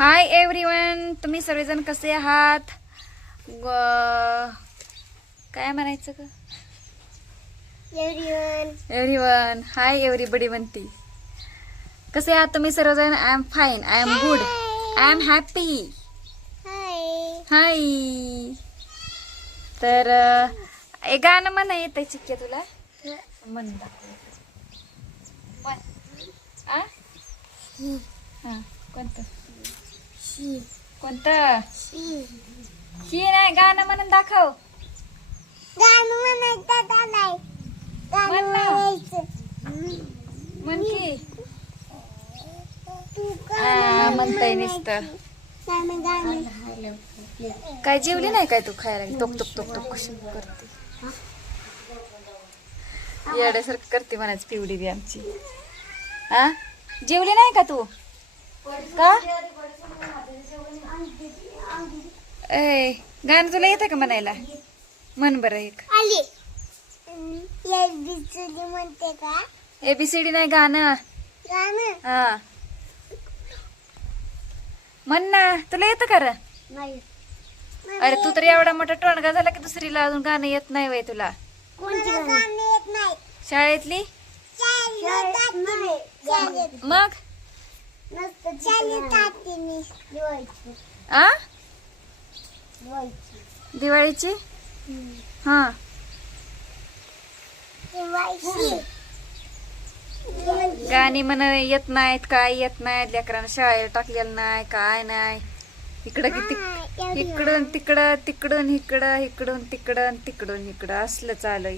Hi everyone तुम्ही सगळेजण कसे आहात? ग- काय म्हणायचं का एव्हरीवन हाय एव्हरीबडी म्हणती. कसे आहात तुम्ही सर्वजण? I am fine I am good I am happy hi hi तर एक गाणं म्हणा येतं चिक्क्या तुला. म्हण कोणतं? कोणतं? शी. ही नाही गाणं म्हणून दाखव. म्हण की. म्हणताय नुसतं. काय जेवली नाही काय तू खायला? टोक टोक टोक टोक कशी करते? येड्यासारखं करते म्हणायचं पिवडी बी आमची. आ? जेवली नाही का तू? का? ए गाणं तुला येतं का म्हणायला? म्हण बरं एक. आली. बिचुली म्हणते का? एबीसीडी नाही गाणं. गाणं? हा. म्हण ना तुला येतं का रे? नाही. अरे तू तर एवढा मोठा टोणगा झाला की दुसरीला अजून गाणं येत नाही वय तुला. कोणती गाणं येत नाही? शाळेतली? शाळेत नाही. शाळेत. मग? आ? दिवाळीची? हा. गाणी म्हण येत नाहीत काय येत नाहीत लेकरांना शाळेत टाकलेलं नाही काय नाही. इकडं किती इकडून तिकडं तिकडून इकडं इकडून तिकडं तिकडून इकडं. असलं चालय.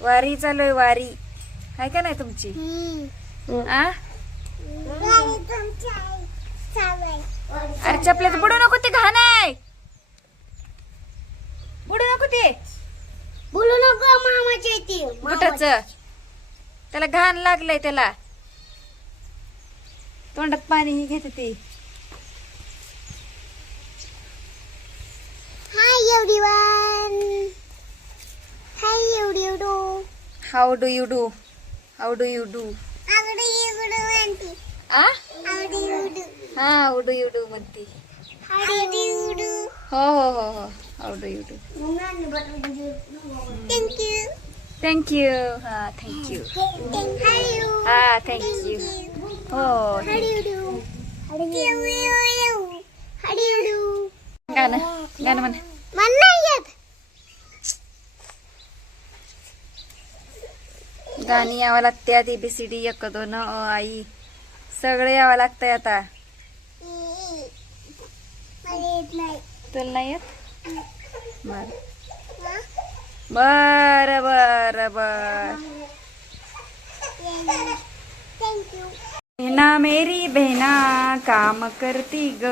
वारी चालूय वारी. आहे का नाही तुमची? आ? अरे चपल्यात बुडू नको ते घाण आहे बुडू नको ते बोलू बुटाच त्याला घाण लागलंय त्याला. तोंडात पाणी ही घेते ते. हाय एवरीवन हाय एवढी how do you do how do you do आवडी एवढं म्हणते आ आवडी एवढू हा हाऊ डू यू डू म्हणते आवडी एवढू हो हो हो हो how do you do thank you हा थँक्यू हा थँक्यू हो गाणं गाणं म्हण गाणी यावं लागते एबीसीडी एक दोन अ आई सगळं यावं लागतंय आता मला येत नाही तुला नाही येत बर बर बर बर. बहना मेरी बहना काम करती ग.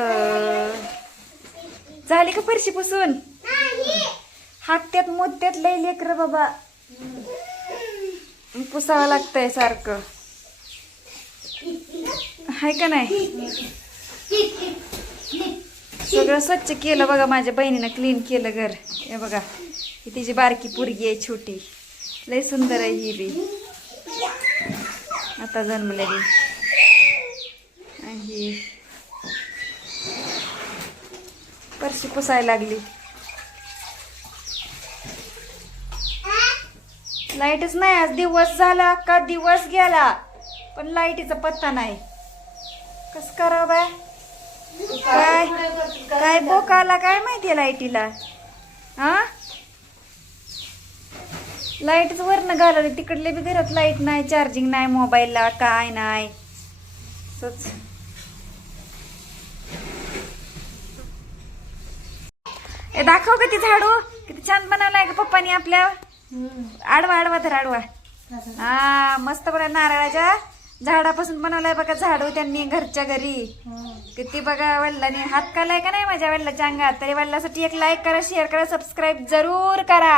झाली का फरशी पुसून? हाकत्यात मोत्यात लय लेकर बाबा. पुसावं लागतंय सारखं. हाय का नाही? सगळं स्वच्छ केलं बघा माझ्या बहिणीनं क्लीन केलं घर. हे बघा. ही तिची बारकी पोरगी आहे छोटी. लय सुंदर आहे ही बी. आता जन्मलेली आणि ही परशी पुसायला लागली. लाईटच नाही आज दिवस झाला का दिवस गेला? पण लाईटीचा पत्ता नाही. कस करावं बाय? काय? काय बोकाला काय माहितीये लाईटीला? हा? लाईटच वरनं घालवली तिकडले बी घरात लाइट नाही चार्जिंग नाही मोबाईलला काय नाही. असंच. ए दाखव का ती झाडू. किती छान बनवलाय का पप्पानी आपल्या. आडवा आडवा तर आडवा. हा मस्त बघा नारळाच्या झाडापासून बनवलाय बघा झाडू त्यांनी घरच्या घरी. किती बघा वडिलांनी हात कालाय का नाही माझ्या वडिलाच्या अंगात? तरी वडिलासाठी एक लाईक करा शेअर करा सबस्क्राईब जरूर करा.